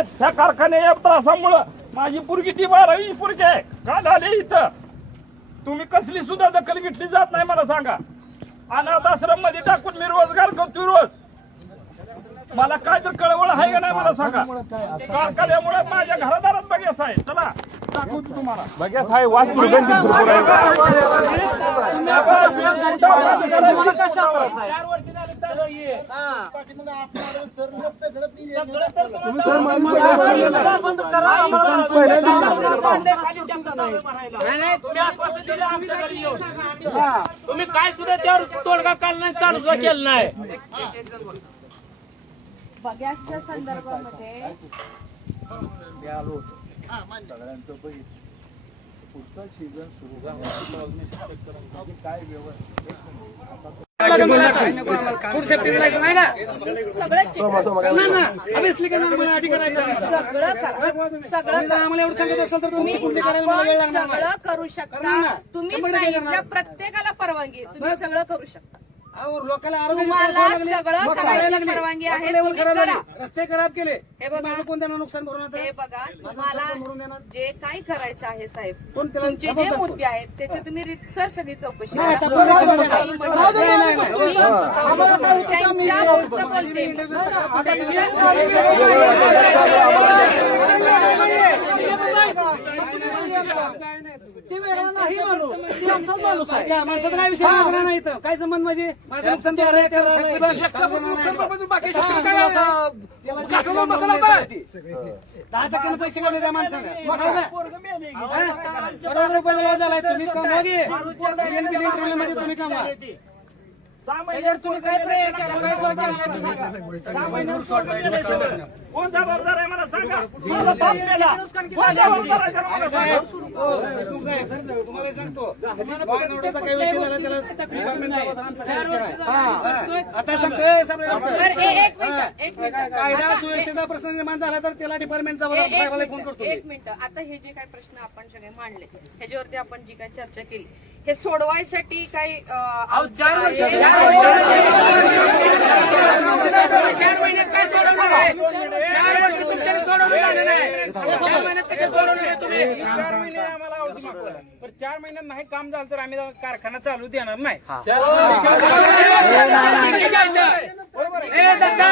ह्या कारखान्या त्रासामुळं माझी पोरगी ती 12वी पोरगी आहे. काल आले इथं तुम्ही कसली सुद्धा दखल घेतली जात नाही. मला सांगा, अनाथ आश्रम मध्ये टाकून मी रोजगार करतो रोज. मला काय तर कळवळ आहे का नाही मला सांगा. कारखान्यामुळे माझ्या घरादारात बघ्यास आहे. चला दाखवतो तुम्हाला. बघ्यास आहे वास दुर्गंधी भरपूर आहे. तुम्ही काय सुद्धा त्यावर तोडगा काढला नाही, चालू सुद्धा केलं नाही. बघ्याच्या संदर्भामध्ये सगळ्यांचं पुढचा सीझन सुरू काय सगळं करू शकता. तुम्ही प्रत्येकाला परवानगी, तुम्ही सगळं करू शकता. तुम्हाला सगळं करायची परवानगी आहे. तुम्ही करा. रस्ते खराब केले, हे बघा, कोणत्या नुकसान भरून हे बघा, तुम्हाला जे काही करायचं आहे साहेब, तुमचे जे मुद्दे आहेत त्याची तुम्ही रितसर सगळी चौकशी करा. त्यांच्यापुरतं बोलते मी. माणसाचा नाही विषय नाही. काय संबंध माझे माझं नुकसान काय 10% पैसे काढले त्या माणसाने. करोड रुपये झालाय. तुम्ही कमवा घे, मध्ये तुम्ही कमवा. 6 महिन्यावर तुम्ही काय प्रयत्न केला? 6 महिन्यावर कोण जबाबदार आहे मला सांगा. माझा बाप मेला. कोण जबाबदार आहे का मला सांगा. तुम्हाला सांगतो, वाघनवड्याचा काही विषय झाला त्याला आता एक मिनिट कायदा सुव्यवस्थेचा प्रश्न निर्माण झाला तर त्याला डिपार्टमेंटचा फोन करतो. एक मिनिट. आता हे जे काही प्रश्न आपण सगळे मांडले, ह्याच्यावरती आपण जी काही चर्चा केली, हे सोडवायसाठी काही 4 महिन्यात काय सोडवलं नाही. 4 वर्ष तुमच्याने सोडवलं झालं नाही. 4 महिन्यात त्याच्यात सोडवलं नाही तुम्ही. 4 महिने आम्हाला अवधी मागवला. पण 4 महिन्यात नाही काम झालं तर आम्ही कारखाना चालू देणार नाही. ए, दादा.